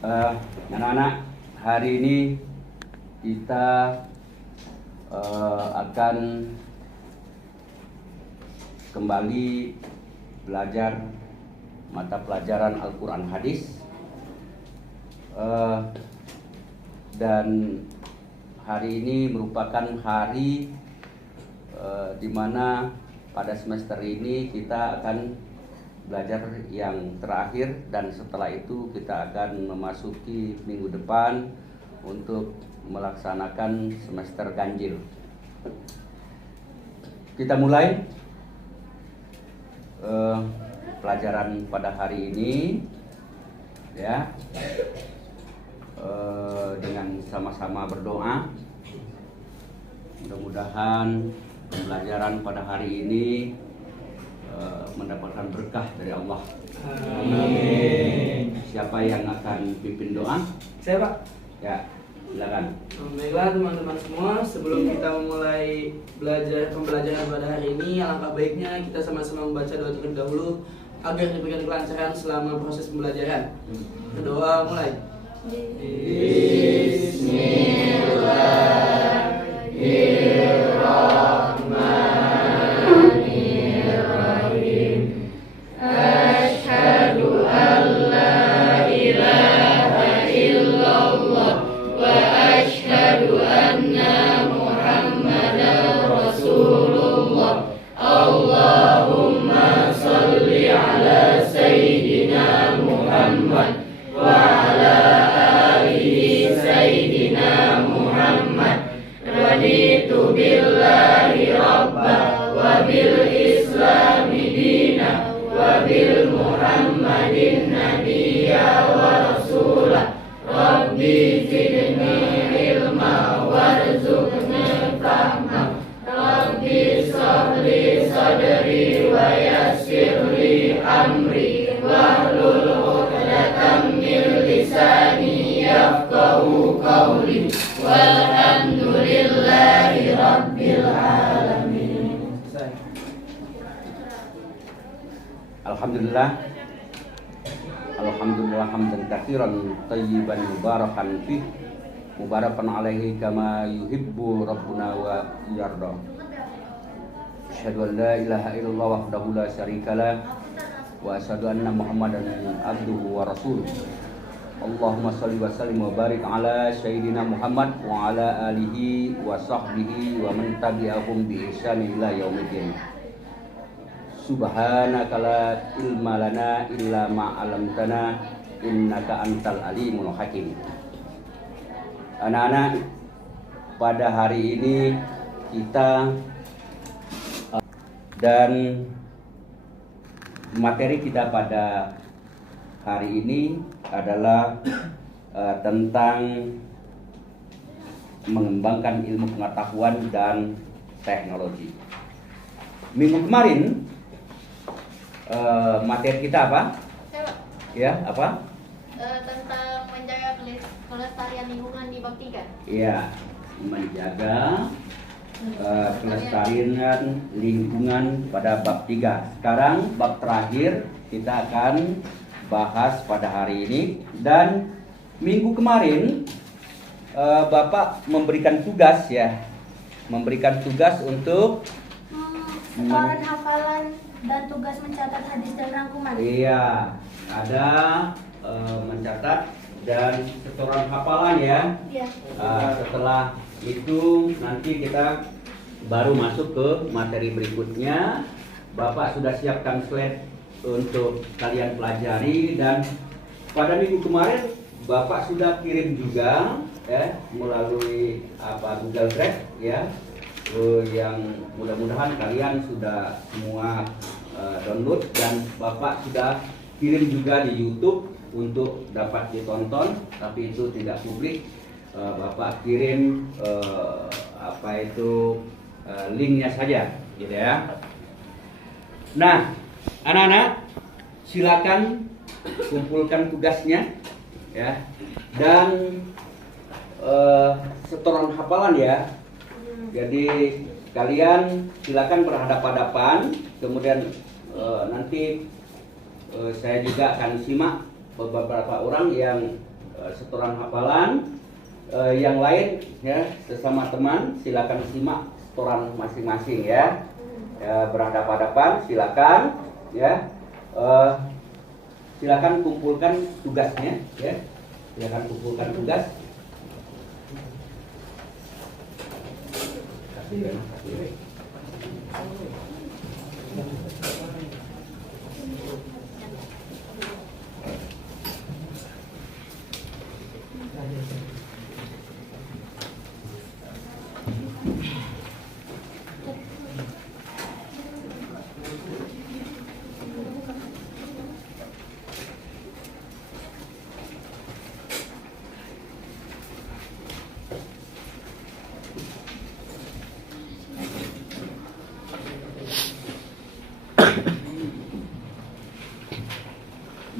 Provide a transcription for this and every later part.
Anak-anak, hari ini kita akan kembali belajar mata pelajaran Al-Quran Hadis, dan hari ini merupakan hari di mana pada semester ini kita akan belajar yang terakhir, dan setelah itu kita akan memasuki minggu depan untuk melaksanakan semester ganjil. Kita mulai pelajaran pada hari ini ya, dengan sama-sama berdoa. Mudah-mudahan pembelajaran pada hari ini mendapatkan berkah dari Allah. Amin. Siapa yang akan pimpin doa? Saya, Pak. Ya, silakan. Baiklah teman-teman semua, sebelum kita memulai pembelajaran pada hari ini, alangkah baiknya kita sama-sama membaca doa terlebih dahulu agar diberikan kelancaran selama proses pembelajaran. Berdoa mulai. Bismillahirrahmanirrahim. Asyhadu an la ilaha illallah wa asyhadu anna Muhammadar Rasulullah. Allahumma sholli ala Sayyidina Muhammad wa ala alihi Sayyidina Muhammad. Raditu billahi rabba wa bil islami dina wa bil Muhammadin nabiyya wa rasulah. Rabbi zidni ilma warzuqni fahma. Rabbi shrah sadri wa yassir li amri wahlul 'uqdatam min lisani yafqahu qawli. Walhamdulillahi rabbil alamin. Alhamdulillah. Alhamdulillah hamdan katsiran thayyiban mubarakan fih, mubarakan alaihi kama yuhibbu rabbuna wa yarda. Asyhadu an la ilaha illallah wahdahu la syarikalah wa asyhadu anna Muhammadan abduhu wa rasuluh. Allahumma shalli wa sallim wa barik ala sayyidina Muhammad wa ala alihi wa sahbihi wa man tabi'ahum bi ihsan ila yaumiddin. Subhanaka la ilma lana illa ma 'allamtana innaka antal alimul hakim. Anak-anak, pada hari ini kita dan materi kita pada hari ini adalah tentang mengembangkan ilmu pengetahuan dan teknologi. Minggu kemarin materi kita apa? Ya, apa? Tentang menjaga kelestarian lingkungan di bab 3. Iya, menjaga kelestarian lingkungan pada bab 3. Sekarang bab terakhir kita akan bahas pada hari ini, dan minggu kemarin Bapak memberikan tugas untuk Setoran hafalan dan tugas mencatat hadis dan rangkuman. Iya, ada mencatat dan setoran hafalan ya. Iya. Setelah itu nanti kita baru masuk ke materi berikutnya. Bapak sudah siapkan slide untuk kalian pelajari, dan pada minggu kemarin Bapak sudah kirim juga ya melalui Google Drive ya, yang mudah-mudahan kalian sudah semua download, dan Bapak sudah kirim juga di YouTube untuk dapat ditonton, tapi itu tidak publik. Bapak kirim linknya saja gitu ya. Nah, anak-anak, silakan kumpulkan tugasnya ya, dan setoran hafalan ya. Jadi kalian silakan berhadapan-hadapan, kemudian nanti saya juga akan simak beberapa orang yang setoran hafalan. Yang lain ya sesama teman silakan simak setoran masing-masing ya. Berhadapan-hadapan silakan ya. Silakan kumpulkan tugasnya ya. Silakan kumpulkan tugas.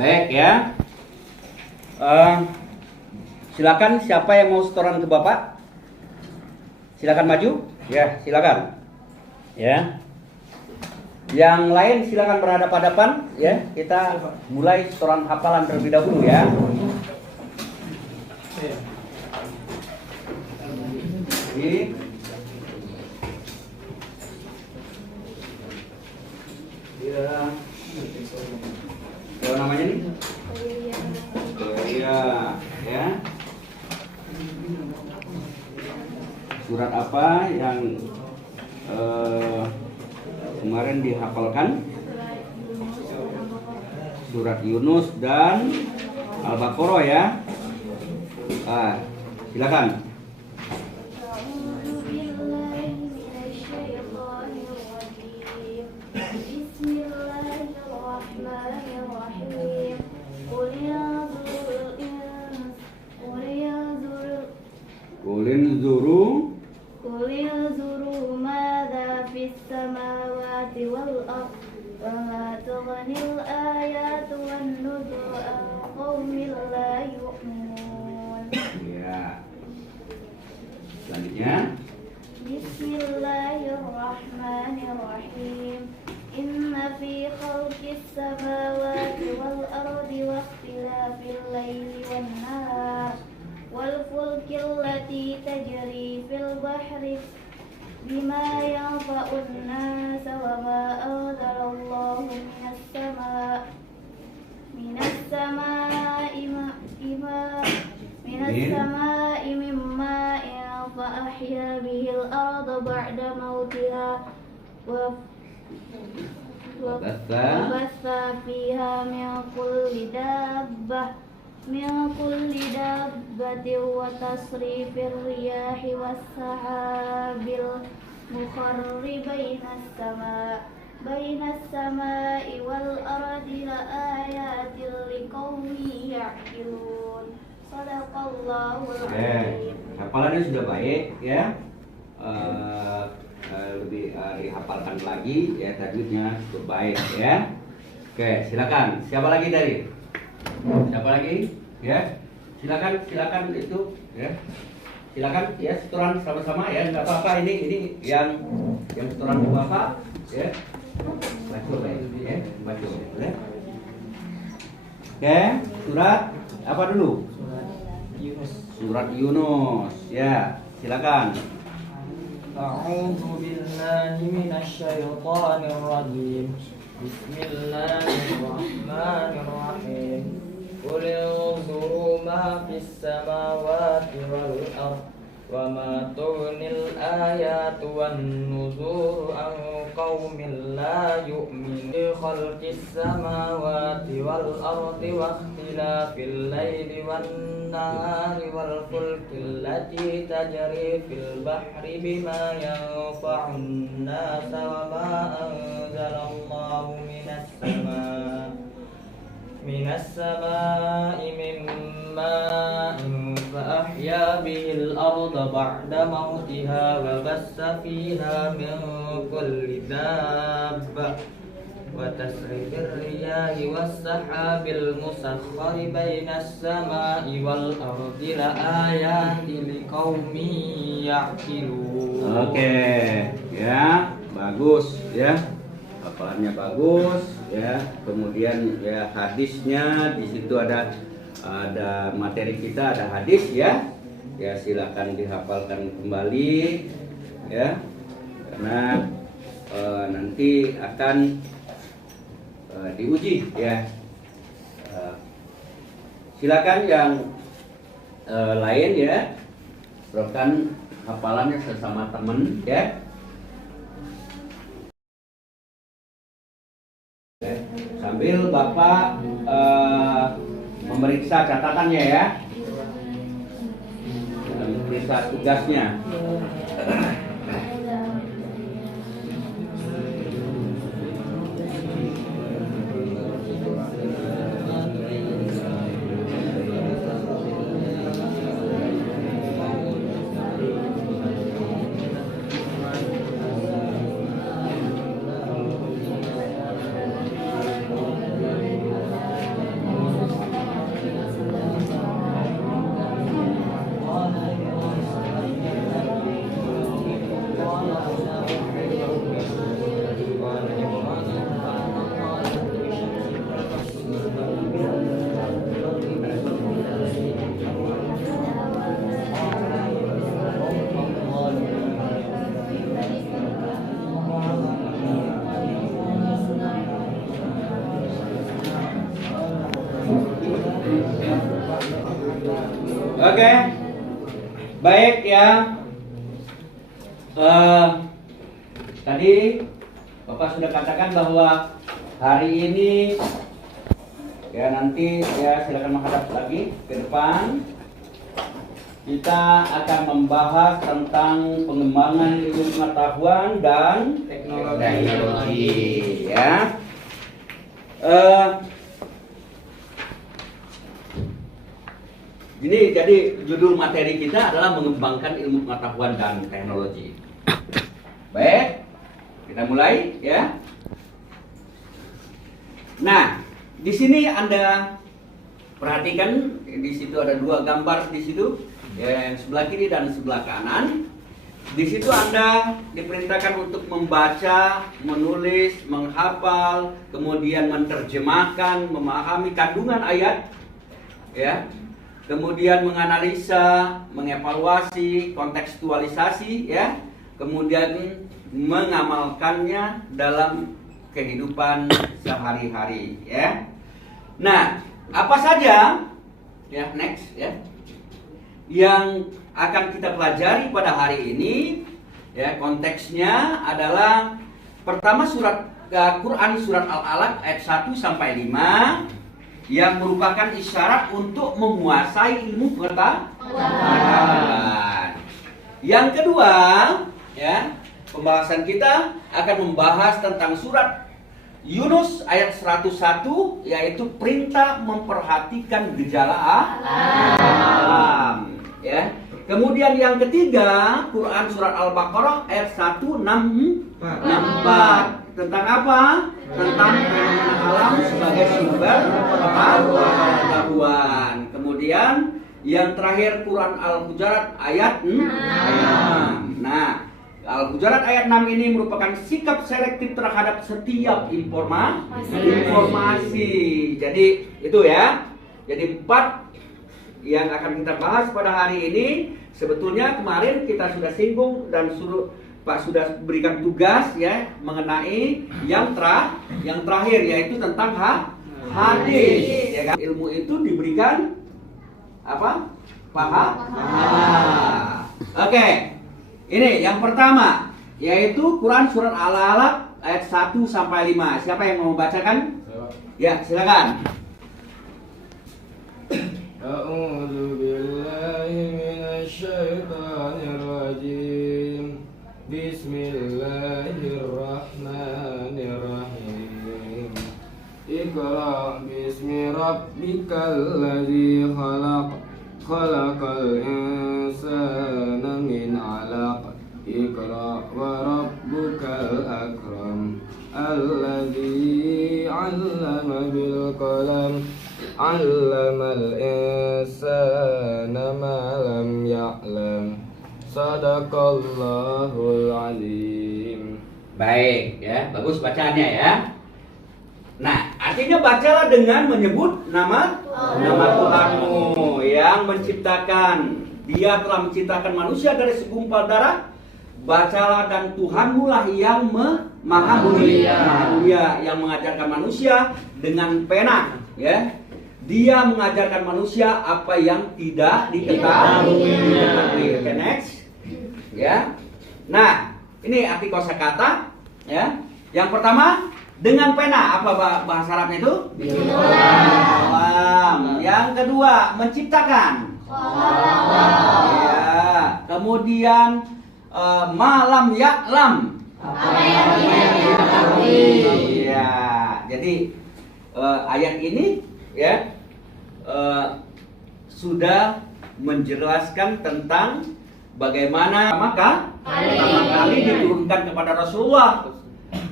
Baik ya. Silakan siapa yang mau setoran ke Bapak? Silakan maju. Ya, silakan. Ya. Yang lain silakan berhadapan-hadapan ya. Kita mulai setoran hafalan terlebih dahulu ya. Ini ya. Apa namanya nih? Iya, ya. Surat apa yang kemarin dihafalkan? Surat Yunus dan Al-Baqarah ya. Silakan. قل انظروا ماذا في السماوات والأرض وما تغني الآيات والنذر عن قوم لا يؤمنون. Ya. Selanjutnya. Bismillahirrahmanirrahim. Inna fi khalqis samawati wal ardi wa ikhtilafil laili wan nahar wal fulki allati tajri fil bahri bima yanfa'un nas wa ma anzalallahu minas sama'i min ma'in fa ahya bihil arda ba'da mautiha wa bassa fiha min kulli dabbatin wa tasrifir riyahi was sahabil mukharri bainas sama'i wal ardi la ayatin liqaumin ya'qilun. Shadaqallahul azim. Hafalannya sudah baik ya. Lebih dihafalkan lagi ya, tajwidnya cukup baik ya. Oke, silakan. Siapa lagi dari? Siapa lagi? Ya. Silakan itu ya. Silakan ya setoran sama-sama ya, enggak apa-apa ini yang setoran ke Bapak ya. Baca ya, baca ya. Oke, surat apa dulu? Surat Yunus ya, silakan. A'udzu billahi minasy syaithanir rajim. Bismillahirrahmanirrahim. Qul inzuru ma fis samawati wal ardh wa ma tughnil ayatu wan nuzuru an qaumin la yu'minun. Khalqis samawati wal ardi wa ikhtilafil laili wan nahari wal fulki allati tajri fil bahri bima yanfa'un nasa wa ma anzalallahu minas sama'i min ma'in fa ahya bihil arda ba'da mautiha wa bassa fiha min kulli dabbah wa tasrifir riyahi was sahabil musakhkhari bainas sama'i wal ardi la ayatin liqaumin ya'qilun. Oke, ya, bagus ya. Hafalannya bagus ya. Kemudian ya hadisnya di situ ada ada materi kita, ada hadis ya. Ya silakan dihafalkan kembali ya. Karena nanti akan diuji ya. Silakan yang lain ya, berikan hafalannya sesama teman ya. Sambil Bapak memeriksa catatannya ya, memeriksa tugasnya. Oke, baik ya. Tadi Bapak sudah katakan bahwa hari ini ya, nanti ya silakan menghadap lagi ke depan. Kita akan membahas tentang pengembangan ilmu pengetahuan dan teknologi ya. Ini jadi judul materi kita adalah mengembangkan ilmu pengetahuan dan teknologi. Baik, kita mulai ya. Nah, di sini Anda perhatikan, di situ ada dua gambar di situ, ya, yang sebelah kiri dan sebelah kanan. Di situ Anda diperintahkan untuk membaca, menulis, menghafal, kemudian menerjemahkan, memahami kandungan ayat, ya. Kemudian menganalisa, mengevaluasi, kontekstualisasi ya, kemudian mengamalkannya dalam kehidupan sehari-hari ya. Nah, apa saja ya, next ya, yang akan kita pelajari pada hari ini ya, konteksnya adalah pertama surat Quran surat Al-Alaq ayat 1 sampai 5 yang merupakan isyarat untuk menguasai ilmu pengetahuan. Yang kedua, ya, pembahasan kita akan membahas tentang surat Yunus ayat 101, yaitu perintah memperhatikan gejala alam. Ya. Kemudian yang ketiga, Quran surat Al-Baqarah ayat 164. Tentang apa? Tentang fenomena alam sebagai sumber pengetahuan. Kemudian yang terakhir Quran Al-Hujurat ayat 6. Nah, Al-Hujurat ayat 6 ini merupakan sikap selektif terhadap setiap informasi. Jadi itu ya. Jadi 4 yang akan kita bahas pada hari ini. Sebetulnya kemarin kita sudah singgung dan Pak sudah berikan tugas ya mengenai yang terakhir, yaitu tentang hadis. Ya kan? Ilmu itu diberikan apa? Paham? Oke. Ini yang pertama, yaitu Quran surat Al-Alaq ayat 1 sampai 5. Siapa yang mau membacakan? Ya, silakan. A'udzu billahi minasy syaithanir rajim. Bismillahirrahmanirrahim. Iqra bismi rabbikal ladzi khalaq. Khalaqal insana min 'alaq. Iqra wa rabbukal akram. Alladzi 'allama bil qalam. 'Allamal insana ma lam ya'lam. Sadaqallahul alim. Baik ya, bagus bacaannya ya. Nah, artinya bacalah dengan menyebut nama Nama Tuhanmu yang menciptakan. Dia telah menciptakan manusia dari segumpal darah. Bacalah, dan Tuhanmu lah yang maha mulia, yang mengajarkan manusia dengan pena, ya. Dia mengajarkan manusia apa yang tidak diketahui. Oke, next. Ya. Nah, ini arti kosakata, ya. Yang pertama, dengan pena. Apa bahasa Arabnya itu? Qalam. Yang kedua, menciptakan. Ya. Kemudian malam ya'lam. Apa yang tidak diketahui. Ya. Jadi ayat ini, ya, sudah menjelaskan tentang bagaimana maka pertama kali diturunkan kepada Rasulullah.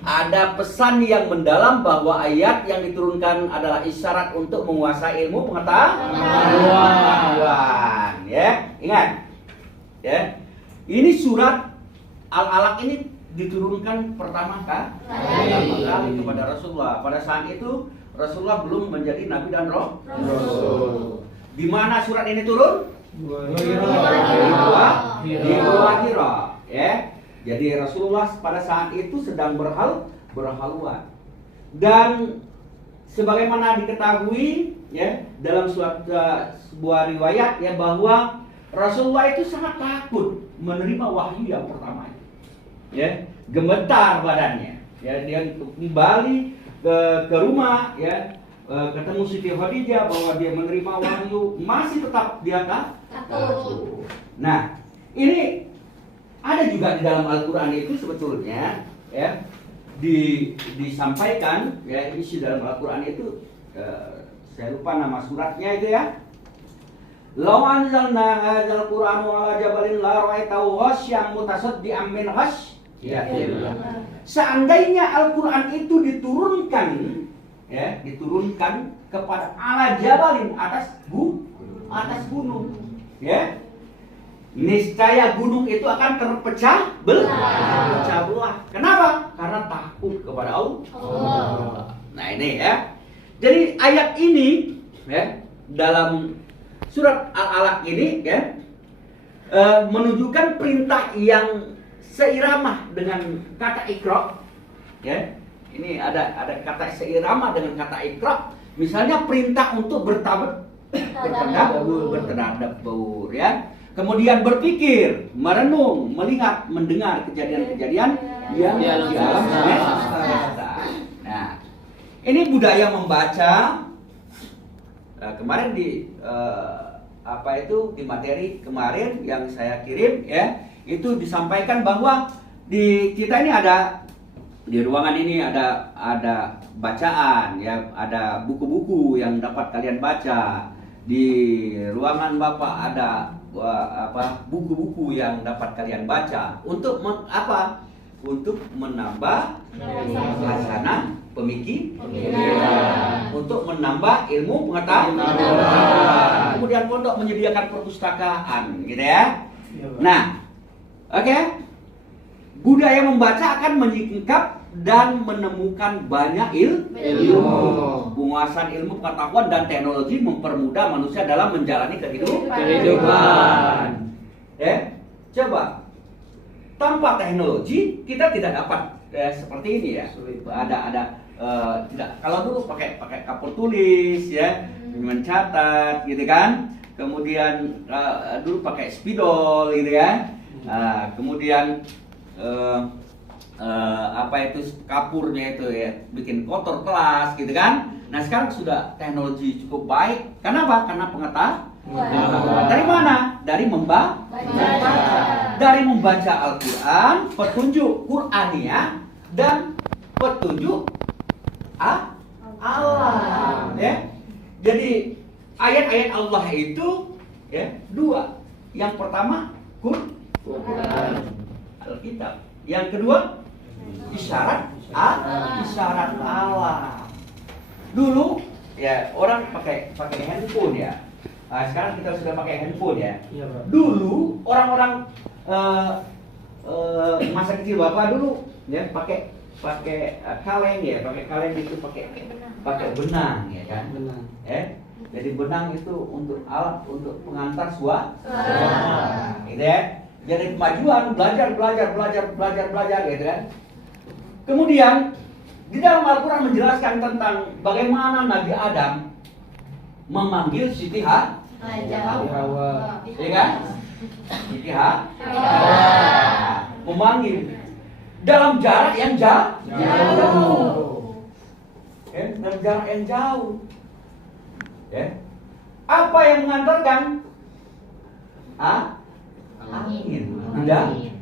Ada pesan yang mendalam bahwa ayat yang diturunkan adalah isyarat untuk menguasai ilmu pengetahuan. Ya, ingat. Ya. Ini surat Al-Alaq ini diturunkan pertama kali kepada Rasulullah. Pada saat itu Rasulullah belum menjadi nabi dan rasul. Di mana surat ini turun? Di Gua Hira, ya. Jadi Rasulullah pada saat itu sedang berhaluan. Dan sebagaimana diketahui, ya, dalam sebuah riwayat, ya, bahwa Rasulullah itu sangat takut menerima wahyu yang pertama. Ya, gemetar badannya. Ya, dia kembali ke rumah, ya, ketemu Siti Khadijah, bahwa dia menerima wahyu, masih tetap dia takut. Nah, ini ada juga di dalam Al-Quran itu sebetulnya, ya, disampaikan, ya, isi dalam Al-Quran itu, saya lupa nama suratnya itu, ya. Law anzalna hadzal Qur'ana 'ala jabalin la ra'aitahu khashyan mutasaddian min khashyatillah. Seandainya Al-Qur'an itu diturunkan, ya, diturunkan kepada ala jabalin, atas gunung, ya. Niscaya gunung itu akan terpecah belah. Kenapa? Karena takut kepada Allah. Nah, ini, ya. Jadi ayat ini, ya, dalam surat Al-Alaq ini, ya, menunjukkan perintah yang seirama dengan kata Iqra, ya. Ini ada kata seirama dengan kata Iqra. Misalnya perintah untuk bertadabbur, ya. Kemudian berpikir, merenung, melihat, mendengar kejadian-kejadian yang di alam semesta. Nah, ini budaya membaca. Kemarin di di materi kemarin yang saya kirim, ya, itu disampaikan bahwa di kita ini ada, di ruangan ini ada bacaan, ya, ada buku-buku yang dapat kalian baca. Di ruangan Bapak ada buku-buku yang dapat kalian baca untuk untuk menambah hasanah pemikiran, untuk menambah ilmu pengetahuan. Kemudian pondok menyediakan perpustakaan, gitu, ya. Nah, oke. Budaya membaca akan menyingkap dan menemukan banyak ilmu. Penguasaan ilmu pengetahuan dan teknologi mempermudah manusia dalam menjalani kehidupan. Ya, coba. Tanpa teknologi kita tidak dapat seperti ini, ya. Tidak. Kalau dulu pakai kapur tulis, ya, mencatat, gitu kan. Kemudian dulu pakai spidol, gitu, ya. Kemudian kapurnya itu, ya, bikin kotor kelas, gitu kan. Nah, sekarang sudah teknologi cukup baik. Kenapa? Karena pengetahuan. Dari mana? Dari dari membaca Al-Quran, petunjuk Qur'aniyah dan petunjuk Allah, ya. Jadi ayat-ayat Allah itu, ya, dua. Yang pertama Quran, Alkitab. Yang kedua isyarat Allah. Dulu, ya, orang pakai handphone, ya. Sekarang kita sudah pakai handphone, ya. Dulu orang-orang masa kecil Bapak dulu, ya, pakai kaleng, ya, pakai kaleng itu pakai benang, ya kan. Jadi benang itu untuk alat untuk pengantar suara. Gitu ya. Jadi kemajuan belajar gitu kan. Kemudian di dalam Al-Quran menjelaskan tentang bagaimana Nabi Adam memanggil Siti Hawa. Iya kan? Siti Hawa memanggil dalam jarak yang jauh. Dalam jarak yang jauh. Ya. Apa yang mengantarkan? Angin.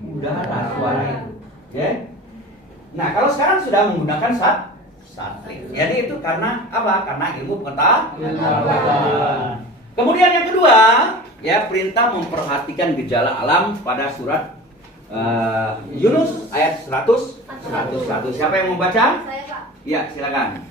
Udara suara itu. Ya. Nah, kalau sekarang sudah menggunakan satelit. Jadi itu karena apa? Karena ilmu pengetahuan. Kemudian yang kedua, ya, perintah memperhatikan gejala alam pada surat Yunus ayat 100. Siapa yang membaca? Saya, Pak. Ya, silakan.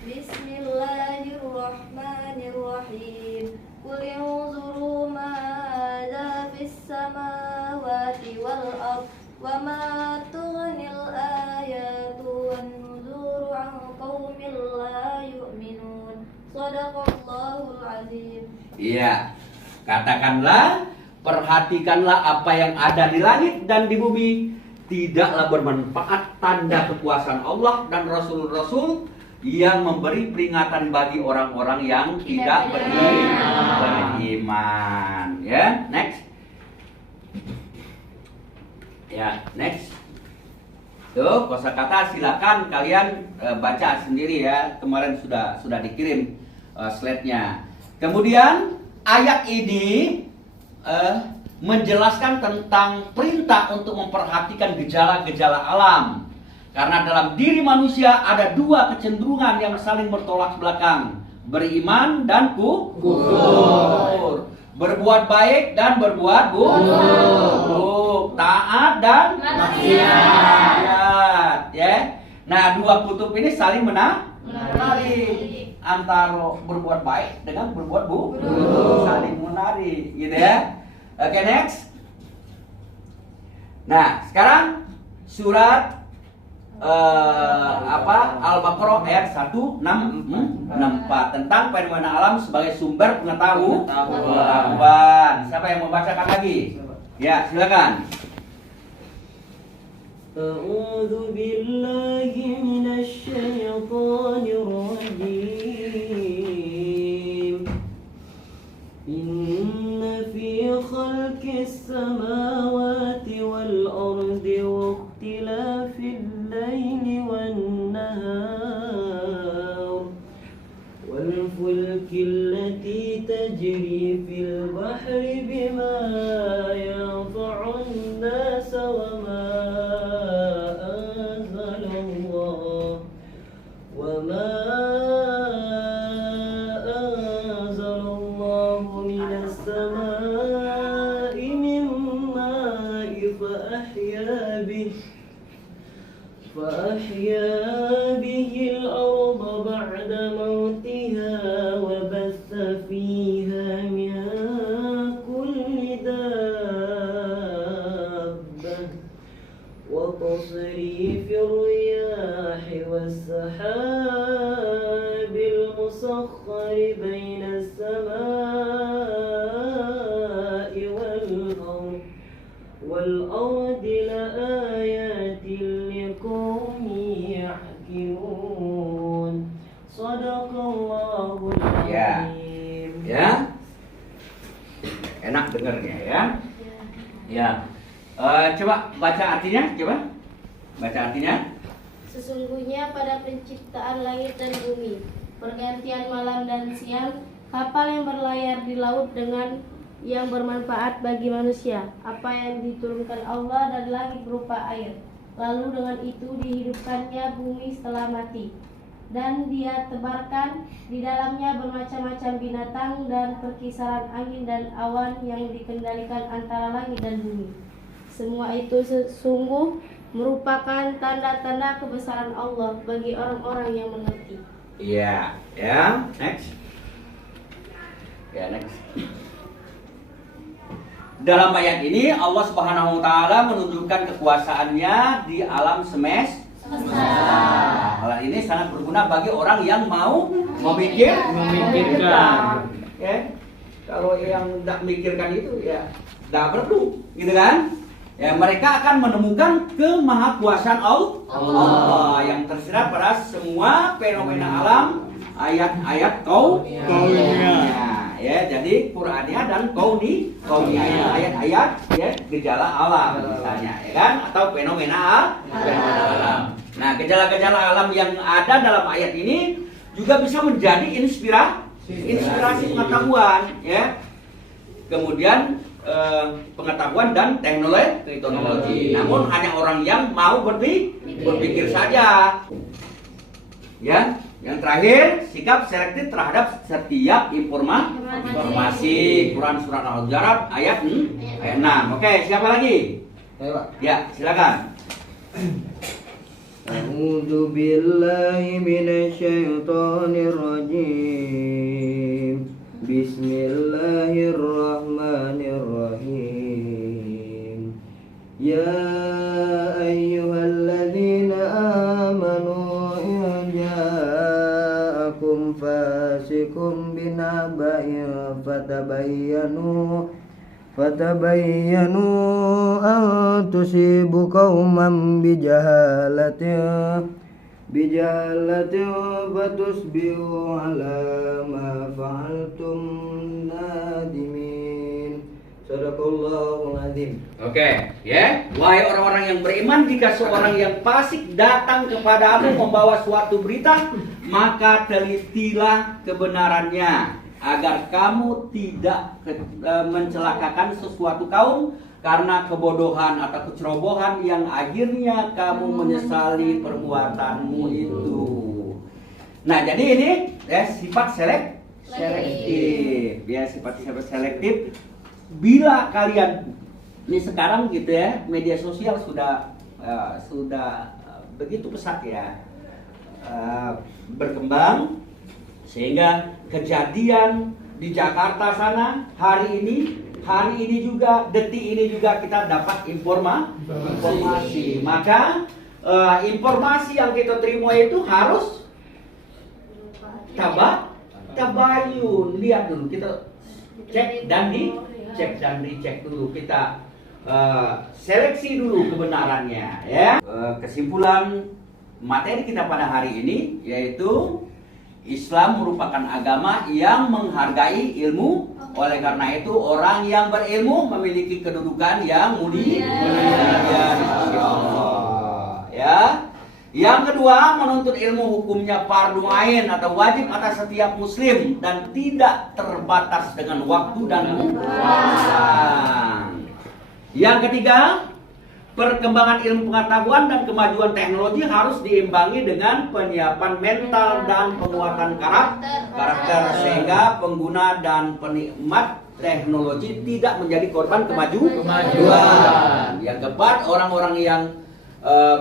Bismillahirrahmanirrahim. Qul yanzuru ma'adha fis samawati wal ard wa ma tughnil ayatu wan nuzuru an qaumin la yu'minun. Shadaqallahul azim. Iya. Katakanlah, perhatikanlah apa yang ada di langit dan di bumi. Tidaklah bermanfaat tanda kekuasaan Allah dan Rasul-Rasul yang memberi peringatan bagi orang-orang yang tidak beriman. Ya, next. Ya, next. Tuh, kosakata silakan kalian baca sendiri ya. Kemarin sudah dikirim slide-nya. Kemudian ayat ini menjelaskan tentang perintah untuk memperhatikan gejala-gejala alam. Karena dalam diri manusia ada dua kecenderungan yang saling bertolak belakang, beriman dan kufur, berbuat baik dan berbuat buruk, taat dan maksiat. Ya. Nah, dua kutub ini saling menari antara berbuat baik dengan berbuat buruk, saling menari, gitu ya. Oke, next. Nah, sekarang surat Al-Baqarah ayat 164 tentang fenomena alam sebagai sumber pengetahuan. Siapa yang membacakan lagi? Ya, silakan. أعوذ بالله من الشيطان الرجيم إن في خلق السماوات والأرض واختلاف الليل والنهار والفلك التي تجري في البحر بما ينفع الناس وما أنزل الله من السماء من ماء فأحيا به الأرض بعد موتها وبث فيها من كل دابة وتصريف الرياح والسحاب المسخر بين السماء والأرض لآيات لقوم يحكمون صدق الله العظيم. Ya. Enak dengarnya ya. Ya. Coba baca artinya, baca artinya. Sesungguhnya pada penciptaan langit dan bumi, pergantian malam dan siang, kapal yang berlayar di laut dengan yang bermanfaat bagi manusia, apa yang diturunkan Allah dari langit berupa air, lalu dengan itu dihidupkannya bumi setelah mati, dan Dia tebarkan di dalamnya bermacam-macam binatang dan perkisaran angin dan awan yang dikendalikan antara langit dan bumi. Semua itu sesungguh merupakan tanda-tanda kebesaran Allah bagi orang-orang yang mengerti. Iya, ya, next. Ya, next. Dalam ayat ini Allah Subhanahu wa taala menunjukkan kekuasaannya di alam semesta. Hal ini sangat berguna bagi orang yang mau memikirkan. Ya. Kalau yang tidak memikirkan itu ya tidak perlu, gitu kan? Ya, mereka akan menemukan kemahakuasaan Allah yang tersirat pada semua fenomena alam, ayat-ayat kauniyah. Ya, jadi Qur'aniyah dan kauniyah, ayat-ayat ya gejala alam misalnya, ya kan? Atau fenomena alam. Nah, gejala-gejala alam yang ada dalam ayat ini juga bisa menjadi inspirasi pengetahuan, ya. Kemudian pengetahuan dan teknologi. Namun hanya orang yang mau berpikir saja. Ya, yang terakhir sikap selektif terhadap setiap informasi. Quran surat Al-Hujurat ayat 6. Oke, siapa lagi? Saya, Pak. Ya, silakan. A'udzu billahi minasyaitonir rajim. Bismillahirrahmanirrahim. Ya ayyuhalladzina amanu in ja'akum fasiqun binaba'in fatabayyanu an tusibu qauman bijahalatin fatusbihu ala ma fa'altum nadimin. Sadaqallahul azim. Oke, ya. Wahai orang-orang yang beriman, jika seorang yang fasik datang kepadamu membawa suatu berita, maka telitilah kebenarannya agar kamu tidak mencelakakan sesuatu kaum karena kebodohan atau kecerobohan yang akhirnya kamu menyesali perbuatanmu itu. Nah, jadi ini ya sifat selektif. Ya, sifat selektif. Bila kalian ini sekarang gitu ya, media sosial sudah begitu pesat ya, berkembang sehingga kejadian di Jakarta sana hari ini juga, detik ini juga kita dapat informasi. Maka informasi yang kita terima itu harus tabayun. Lihat dulu, kita cek dan dicek dulu, kita seleksi dulu kebenarannya, ya. Kesimpulan materi kita pada hari ini yaitu Islam merupakan agama yang menghargai ilmu. Oleh karena itu orang yang berilmu memiliki kedudukan yang mulia di sisi Allah. Ya. Yang kedua, menuntut ilmu hukumnya fardu ain atau wajib atas setiap muslim dan tidak terbatas dengan waktu dan uang. Yang ketiga, perkembangan ilmu pengetahuan dan kemajuan teknologi harus diimbangi dengan penyiapan mental dan penguatan karakter sehingga pengguna dan penikmat teknologi tidak menjadi korban kemajuan. Yang keempat, orang-orang yang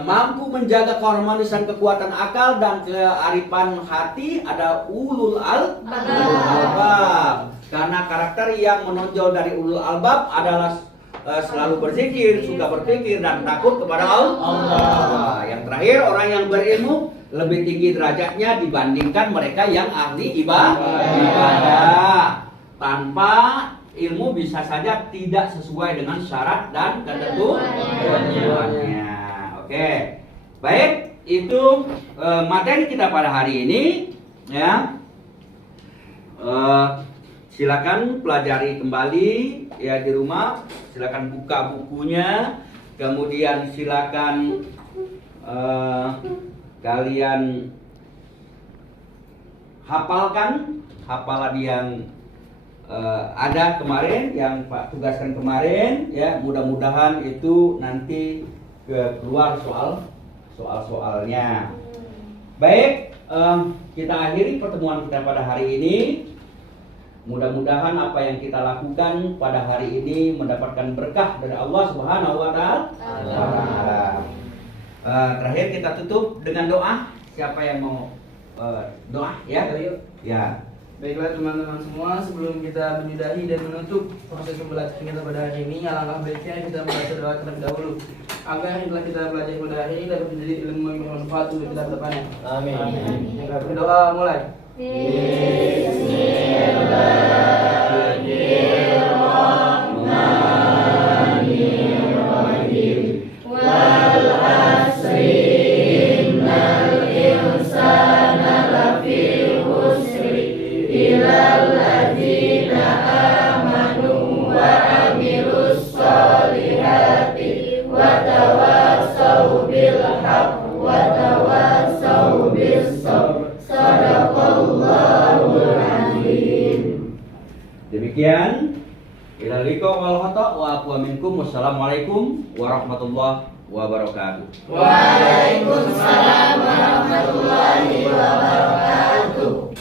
mampu menjaga keharmonisan kekuatan akal dan kearifan hati ada ulul albab. Karena karakter yang menonjol dari ulul albab adalah selalu berzikir, suka berpikir dan takut kepada Allah. Yang terakhir, orang yang berilmu lebih tinggi derajatnya dibandingkan mereka yang ahli ibadah. Tanpa ilmu bisa saja tidak sesuai dengan syarat dan ketentuannya. Oke, baik, itu materi kita pada hari ini, ya. Silakan pelajari kembali ya di rumah. Silakan buka bukunya, kemudian silakan kalian hafalkan hafalan yang ada kemarin, yang Pak tugaskan kemarin, ya. Mudah-mudahan itu nanti keluar soal-soalnya. Baik, kita akhiri pertemuan kita pada hari ini. Mudah-mudahan apa yang kita lakukan pada hari ini mendapatkan berkah dari Allah Subhanahu wa Ta'ala. Terakhir kita tutup dengan doa. Siapa yang mau doa? Ya. Ya. Baiklah teman-teman semua, sebelum kita menyudahi dan menutup proses pembelajaran kita pada hari ini, alangkah baiknya kita membaca doa terlebih dahulu agar setelah kita belajar pada hari ini dapat menjadi ilmu yang bermanfaat untuk kita ke depannya. Amin. Berdoa mulai. Demikian, ila liqa wal khata wa aqwa minkum. Wassalamualaikum warahmatullahi wabarakatuh. Waalaikumsalam warahmatullahi wabarakatuh.